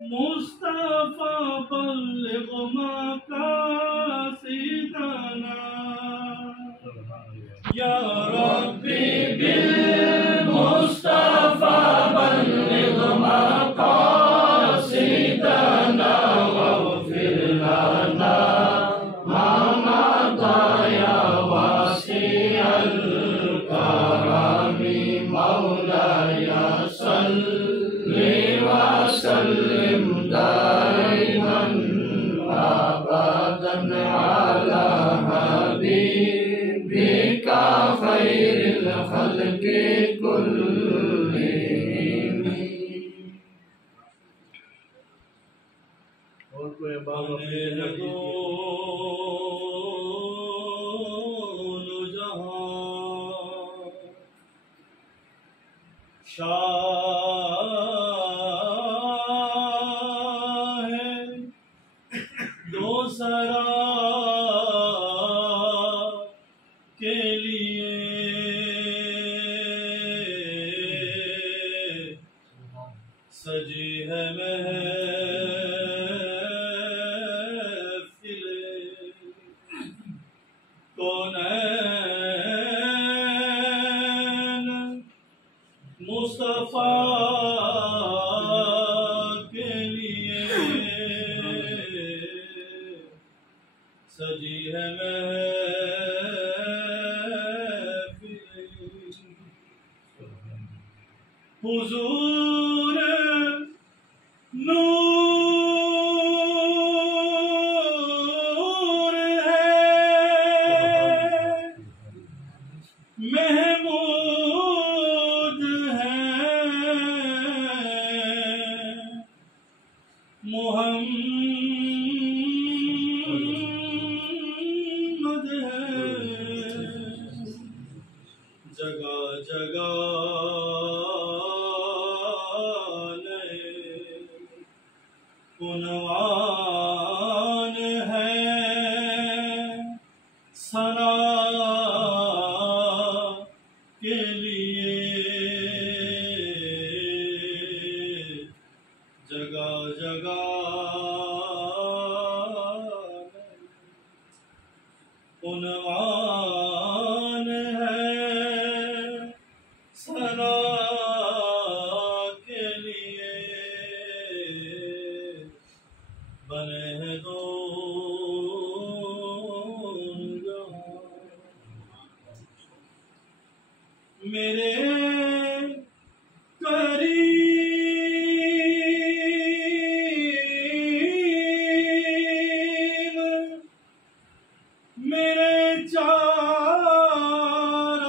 مصطفى بلغ مقاصدنا يا ربي بالمصطفى بلغ مقاصدنا واغفر لنا ما مضى يا واسع الكرم مولاي صل وسلم دائما ابدا على حبيبك خير الخلق كلهم. اور کوئی بابا شاہ دو سرا کے لیے سجی ہے محفل کونین مصطفیٰ کے لیے سجی ہے محفل حضور نور ہے محمود ہے محمد ہے جگہ جگہ عنوان ہے ثنا کے لیے جگہ جگہ عنوان ہے ثنا کے لیے بنے ہیں دو جہاں میرے قریب میرے چار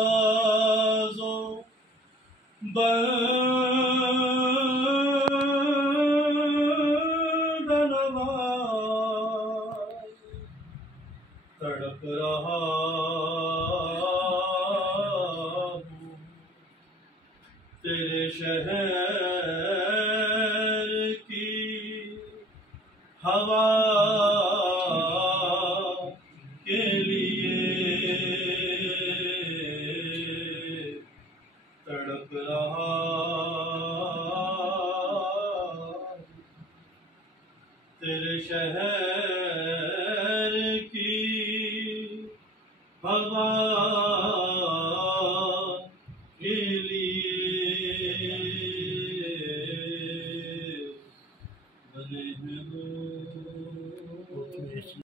سازو بندنواز تڑپ رہا ہوں تیرے شہر کی ہوا کے لیے تڑپ رہا تیرے شہر کی ہوا کے لیے بنے ہیں